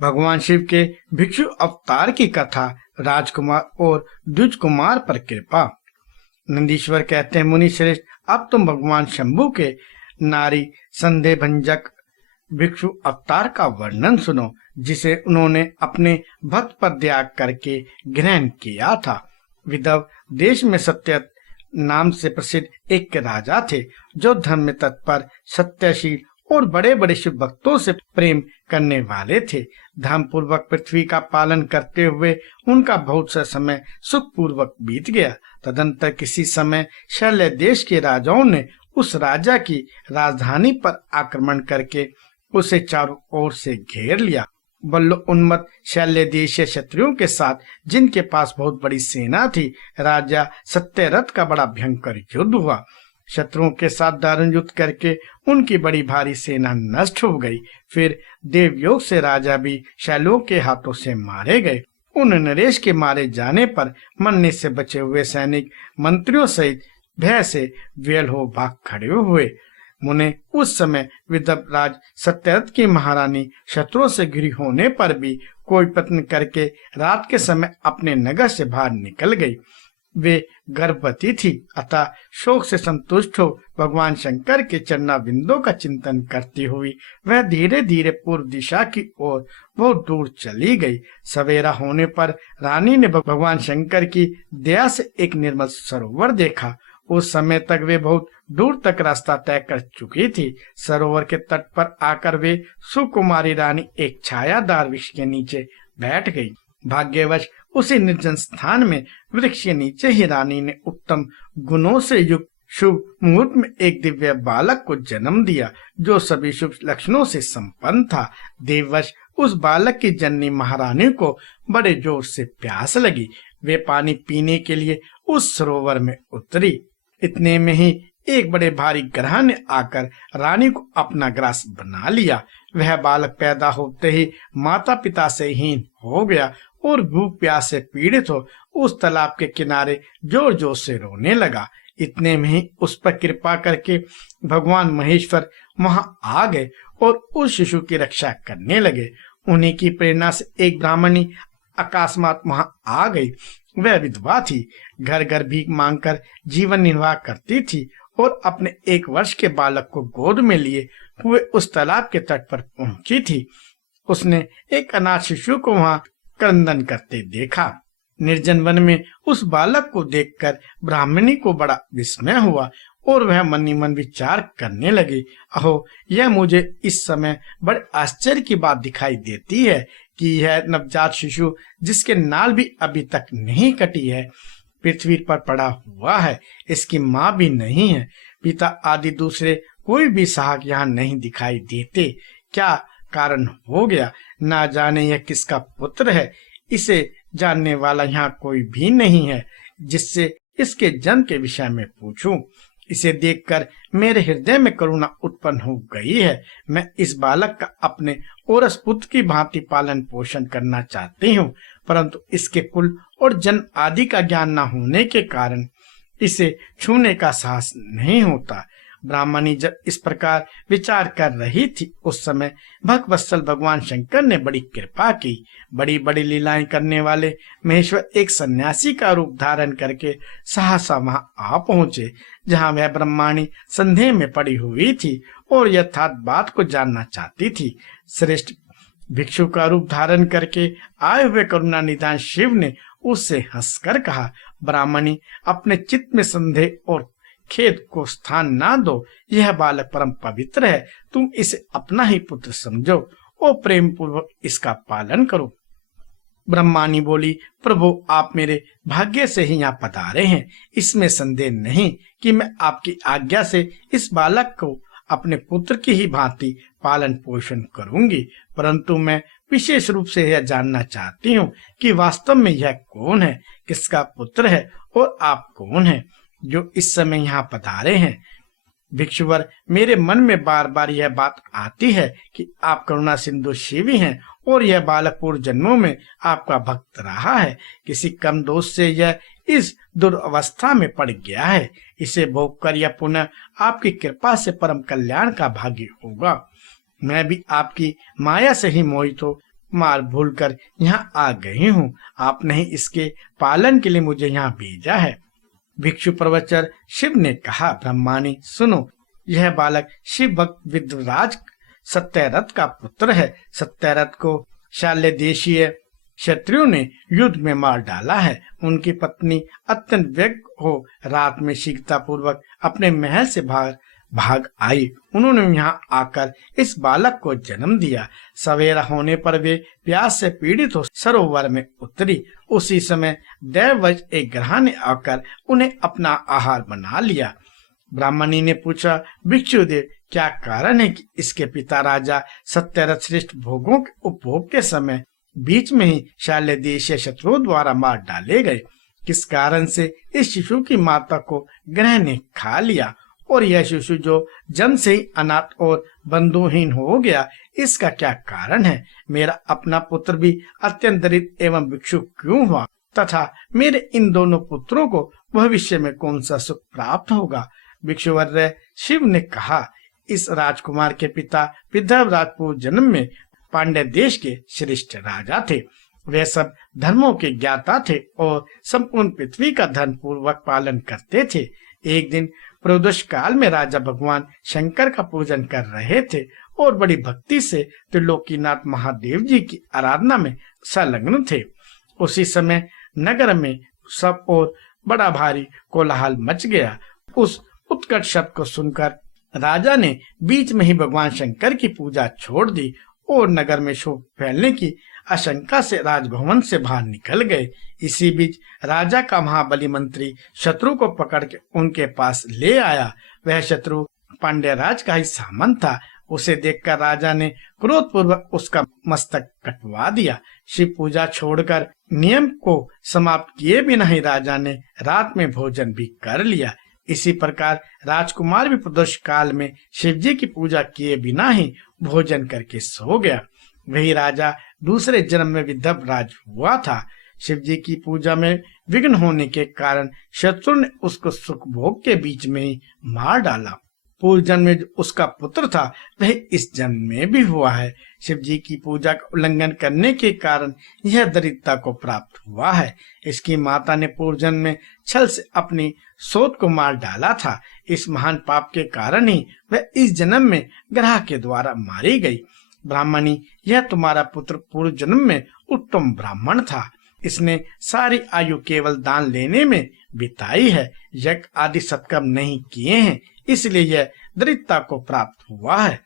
भगवान शिव के भिक्षु अवतार की कथा, राजकुमार और द्विज कुमार पर कृपा। नंदीश्वर कहते हैं, मुनि श्रेष्ठ, अब तुम भगवान शंभु के नारी संदेह भंजक भिक्षु अवतार का वर्णन सुनो, जिसे उन्होंने अपने भक्त पर त्याग करके ग्रहण किया था। विदव देश में सत्य नाम से प्रसिद्ध एक राजा थे, जो धर्म में तत्पर, सत्यशील और बड़े बड़े शिव भक्तों से प्रेम करने वाले थे। धर्म पूर्वक पृथ्वी का पालन करते हुए उनका बहुत सा समय सुख पूर्वक बीत गया। तदंतर किसी समय शैल्य देश के राजाओं ने उस राजा की राजधानी पर आक्रमण करके उसे चारों ओर से घेर लिया। बल्लो उन्मत्त शैल्य देशीय क्षत्रियों के साथ, जिनके पास बहुत बड़ी सेना थी, राजा सत्यरथ का बड़ा भयंकर युद्ध हुआ। शत्रुओं के साथ दारुण युद्ध करके उनकी बड़ी भारी सेना नष्ट हो गई। फिर देवयोग से राजा भी शैलों के हाथों से मारे गए। उन नरेश के मारे जाने पर मरने से बचे हुए सैनिक मंत्रियों सहित भय से वेल हो भाग खड़े हुए। मुने उस समय विदर्भ राज सत्यरथ की महारानी शत्रुओं से घिरी होने पर भी कोई प्रयत्न करके रात के समय अपने नगर से बाहर निकल गई। वे गर्भवती थी, अतः शोक से संतुष्ट हो भगवान शंकर के चरणारविंदों का चिंतन करती हुई वह धीरे धीरे पूर्व दिशा की ओर बहुत दूर चली गई। सवेरा होने पर रानी ने भगवान शंकर की दया से एक निर्मल सरोवर देखा। उस समय तक वे बहुत दूर तक रास्ता तय कर चुकी थी। सरोवर के तट पर आकर वे सुकुमारी रानी एक छायादार वृक्ष के नीचे बैठ गई। भाग्यवश उसी निर्जन स्थान में वृक्ष के नीचे ही रानी ने उत्तम गुणों से युक्त शुभ मुहूर्त में एक दिव्य बालक को जन्म दिया, जो सभी शुभ लक्षणों से संपन्न था। देववश उस बालक की जननी महारानी को बड़े जोर से प्यास लगी। वे पानी पीने के लिए उस सरोवर में उतरी। इतने में ही एक बड़े भारी ग्रह ने आकर रानी को अपना ग्रास बना लिया। वह बालक पैदा होते ही माता पिता से हीन हो गया और भूख प्यास से पीड़ित हो उस तालाब के किनारे जोर जोर से रोने लगा। इतने में ही उस पर कृपा करके भगवान महेश्वर वहां आ गए और उस शिशु की रक्षा करने लगे। उन्हीं की प्रेरणा से एक ब्राह्मणी अकस्मात वहां आ गई। वह विधवा थी, घर घर भीख मांगकर जीवन निर्वाह करती थी और अपने 1 वर्ष के बालक को गोद में लिए हुए उस तालाब के तट पर पहुंची थी। उसने एक अनाथ शिशु को वहां क्रंदन करते देखा। निर्जन वन में उस बालक को देखकर ब्राह्मणी को बड़ा विस्मय हुआ और वह मन ही मन विचार करने लगी, अहो, यह मुझे इस समय बड़े आश्चर्य की बात दिखाई देती है कि यह नवजात शिशु, जिसके नाल भी अभी तक नहीं कटी है, पृथ्वी पर पड़ा हुआ है। इसकी माँ भी नहीं है, पिता आदि दूसरे कोई भी सहायक यहाँ नहीं दिखाई देते। क्या कारण हो गया? ना जाने यह किसका पुत्र है। इसे जानने वाला यहाँ कोई भी नहीं है जिससे इसके जन्म के विषय में पूछूं। इसे देखकर मेरे हृदय में करुणा उत्पन्न हो गई है। मैं इस बालक का अपने औरस पुत्र की भांति पालन पोषण करना चाहती हूँ, परंतु इसके कुल और जन्म आदि का ज्ञान न होने के कारण इसे छूने का साहस नहीं होता। ब्राह्मणी जब इस प्रकार विचार कर रही थी, उस समय भक्तवत्सल भगवान शंकर ने बड़ी कृपा की। बड़ी बड़ी लीलाएं करने वाले महेश्वर एक सन्यासी का रूप धारण करके सहसा वहां आ पहुंचे, जहां वह ब्रह्माणी संदेह में पड़ी हुई थी और यथार्थ बात को जानना चाहती थी। श्रेष्ठ भिक्षु का रूप धारण करके आए हुए करुणा निधान शिव ने उससे हंसकर कहा, ब्राह्मणी, अपने चित्त में संदेह और खेद को स्थान ना दो। यह बालक परम पवित्र है, तुम इसे अपना ही पुत्र समझो और प्रेम पूर्वक इसका पालन करो। ब्रह्मानी बोली, प्रभु, आप मेरे भाग्य से ही यहाँ पधारे हैं। इसमें संदेह नहीं कि मैं आपकी आज्ञा से इस बालक को अपने पुत्र की ही भांति पालन पोषण करूंगी, परंतु मैं विशेष रूप से यह जानना चाहती हूँ कि वास्तव में यह कौन है, किसका पुत्र है और आप कौन है जो इस समय यहाँ पधारे हैं। भिक्षुवर, मेरे मन में बार बार यह बात आती है कि आप करुणा सिंधु शिव ही हैं और यह बालक पूर्व जन्मों में आपका भक्त रहा है। किसी कम दोष से यह इस दुर्अवस्था में पड़ गया है। इसे भोग कर यह पुनः आपकी कृपा से परम कल्याण का भागी होगा। मैं भी आपकी माया से ही मोहित हो मार भूलकर यहाँ आ गई हूँ। आपने ही इसके पालन के लिए मुझे यहाँ भेजा है। भिक्षु प्रवचर शिव ने कहा, ब्रह्माणी सुनो, यह बालक शिव भक्त विद्वराज सत्यरथ का पुत्र है। सत्यरथ को शाल्य देशीय क्षत्रियों ने युद्ध में मार डाला है। उनकी पत्नी अत्यंत व्यग्र हो रात में शीघ्रता पूर्वक अपने महल से भाग आई। उन्होंने यहाँ आकर इस बालक को जन्म दिया। सवेरा होने पर वे प्यास से पीड़ित हो सरोवर में उतरी। उसी समय दैववश एक ग्रह ने आकर उन्हें अपना आहार बना लिया। ब्राह्मणी ने पूछा, भिक्षुदेव, क्या कारण है कि इसके पिता राजा सत्यरथ श्रेष्ठ भोगों के उपभोग के समय बीच में ही शाल्य देशीय शत्रुओं द्वारा मार डाले गए? किस कारण से इस शिशु की माता को ग्रह ने खा लिया और यह शिशु जो जन्म से ही अनाथ और बंधुहीन हो गया, इसका क्या कारण है? मेरा अपना पुत्र भी अत्यंत दरिद्र एवं भिक्षु क्यों हुआ तथा मेरे इन दोनों पुत्रों को भविष्य में कौन सा सुख प्राप्त होगा? भिक्षुवर्य शिव ने कहा, इस राजकुमार के पिता विदर्भ राजपूत जन्म में पांड्य देश के श्रेष्ठ राजा थे। वे सब धर्मों के ज्ञाता थे और संपूर्ण पृथ्वी का धर्म पूर्वक पालन करते थे। एक दिन प्रदोष काल में राजा भगवान शंकर का पूजन कर रहे थे और बड़ी भक्ति से त्रिलोकीनाथ महादेव जी की आराधना में संलग्न थे। उसी समय नगर में सब और बड़ा भारी कोलाहल मच गया। उस उत्कट शब्द को सुनकर राजा ने बीच में ही भगवान शंकर की पूजा छोड़ दी और नगर में शोक फैलने की आशंका से राजभवन से बाहर निकल गए। इसी बीच राजा का महाबली मंत्री शत्रु को पकड़ के उनके पास ले आया। वह शत्रु पांड्य राज का ही सामंत था। उसे देखकर राजा ने क्रोध पूर्वक उसका मस्तक कटवा दिया। शिव पूजा छोड़कर नियम को समाप्त किए बिना ही राजा ने रात में भोजन भी कर लिया। इसी प्रकार राजकुमार भी प्रदोष काल में शिव जी की पूजा किए बिना ही भोजन करके सो गया। वही राजा दूसरे जन्म में विदर्भ राज हुआ था। शिव जी की पूजा में विघ्न होने के कारण शत्रु ने उसको सुख भोग के बीच में ही मार डाला। पूर्व जन्म में उसका पुत्र था वह इस जन्म में भी हुआ है। शिव जी की पूजा का उल्लंघन करने के कारण यह दरिद्रता को प्राप्त हुआ है। इसकी माता ने पूर्व जन्म में छल से अपनी सोत को मार डाला था। इस महान पाप के कारण ही वह इस जन्म में ग्रह के द्वारा मारी गई। ब्राह्मणी, यह तुम्हारा पुत्र पूर्व जन्म में उत्तम ब्राह्मण था। इसने सारी आयु केवल दान लेने में बिताई है, यज्ञ आदि सत्कर्म नहीं किए हैं, इसलिए यह दरिद्रता को प्राप्त हुआ है।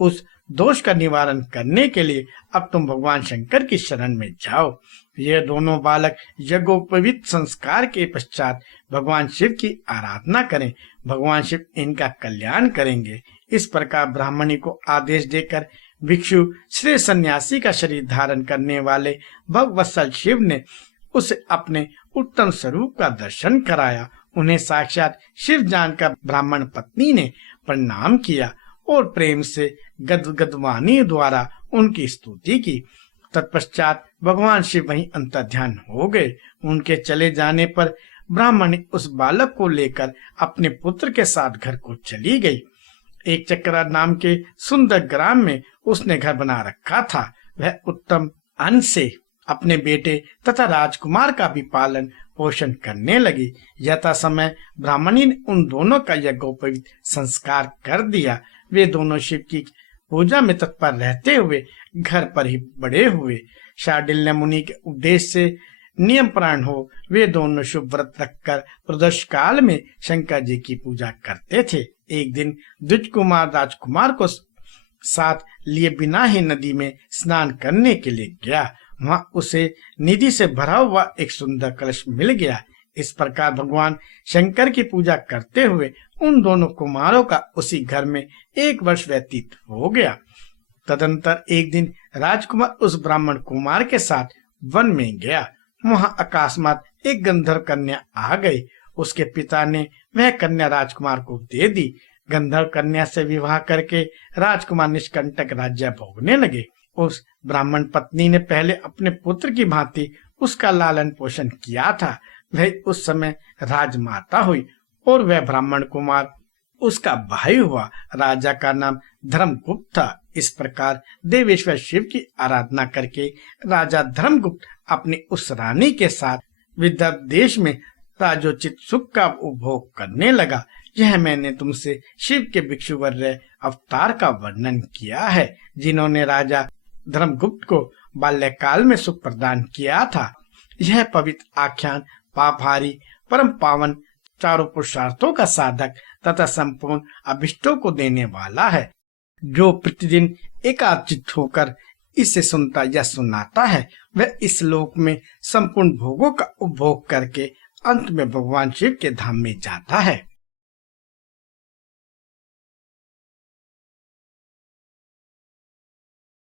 उस दोष का निवारण करने के लिए अब तुम भगवान शंकर की शरण में जाओ। ये दोनों बालक यज्ञोपवीत संस्कार के पश्चात भगवान शिव की आराधना करें। भगवान शिव इनका कल्याण करेंगे। इस प्रकार ब्राह्मणी को आदेश देकर भिक्षु श्रेष्ठ सन्यासी का शरीर धारण करने वाले भगवत्सल शिव ने उसे अपने उत्तम स्वरूप का दर्शन कराया। उन्हें साक्षात शिव जानकर ब्राह्मण पत्नी ने प्रणाम किया और प्रेम से गदगद वाणी द्वारा उनकी स्तुति की। तत्पश्चात भगवान शिव वहीं अंतर्ध्यान हो गए। उनके चले जाने पर ब्राह्मणी उस बालक को लेकर अपने पुत्र के साथ घर को चली गई। एक चक्रा नाम के सुंदर ग्राम में उसने घर बना रखा था। वह उत्तम अन्न से अपने बेटे तथा राजकुमार का भी पालन पोषण करने लगी। यथा समय ब्राह्मणी ने उन दोनों का यज्ञोपवीत संस्कार कर दिया। वे दोनों शिव की पूजा में तत्पर रहते हुए घर पर ही बड़े हुए। शांडिल्य मुनि के उपदेश से नियम प्राण हो वे दोनों शुभ व्रत रखकर प्रदोष काल में शंकर जी की पूजा करते थे। एक दिन द्विज कुमार राजकुमार को साथ लिए बिना ही नदी में स्नान करने के लिए गया। वहां उसे निधि से भरा हुआ एक सुंदर कलश मिल गया। इस प्रकार भगवान शंकर की पूजा करते हुए उन दोनों कुमारों का उसी घर में 1 वर्ष व्यतीत हो गया। तदंतर एक दिन राजकुमार उस ब्राह्मण कुमार के साथ वन में गया। वहां अकस्मात एक गंधर्व कन्या आ गई। उसके पिता ने वह कन्या राजकुमार को दे दी। गंधर्व कन्या से विवाह करके राजकुमार निष्कंटक राज्य भोगने लगे। उस ब्राह्मण पत्नी ने पहले अपने पुत्र की भांति उसका लालन पोषण किया था। वह उस समय राजमाता हुई और वह ब्राह्मण कुमार उसका भाई हुआ। राजा का नाम धर्मगुप्त था। इस प्रकार देवेश्वर शिव की आराधना करके राजा धर्मगुप्त अपनी उस रानी के साथ विदर्भ देश में राजोचित सुख का उपभोग करने लगा। यह मैंने तुमसे शिव के भिक्षुवर्य अवतार का वर्णन किया है, जिन्होंने राजा धर्मगुप्त को बाल्यकाल में सुख प्रदान किया था। यह पवित्र आख्यान पापहारी, परम पावन, चारों पुरुषार्थों का साधक तथा संपूर्ण अभिष्टों को देने वाला है। जो प्रतिदिन एकाचित होकर इसे सुनता या सुनाता है, वह इस लोक में संपूर्ण भोगों का उपभोग करके अंत में भगवान शिव के धाम में जाता है।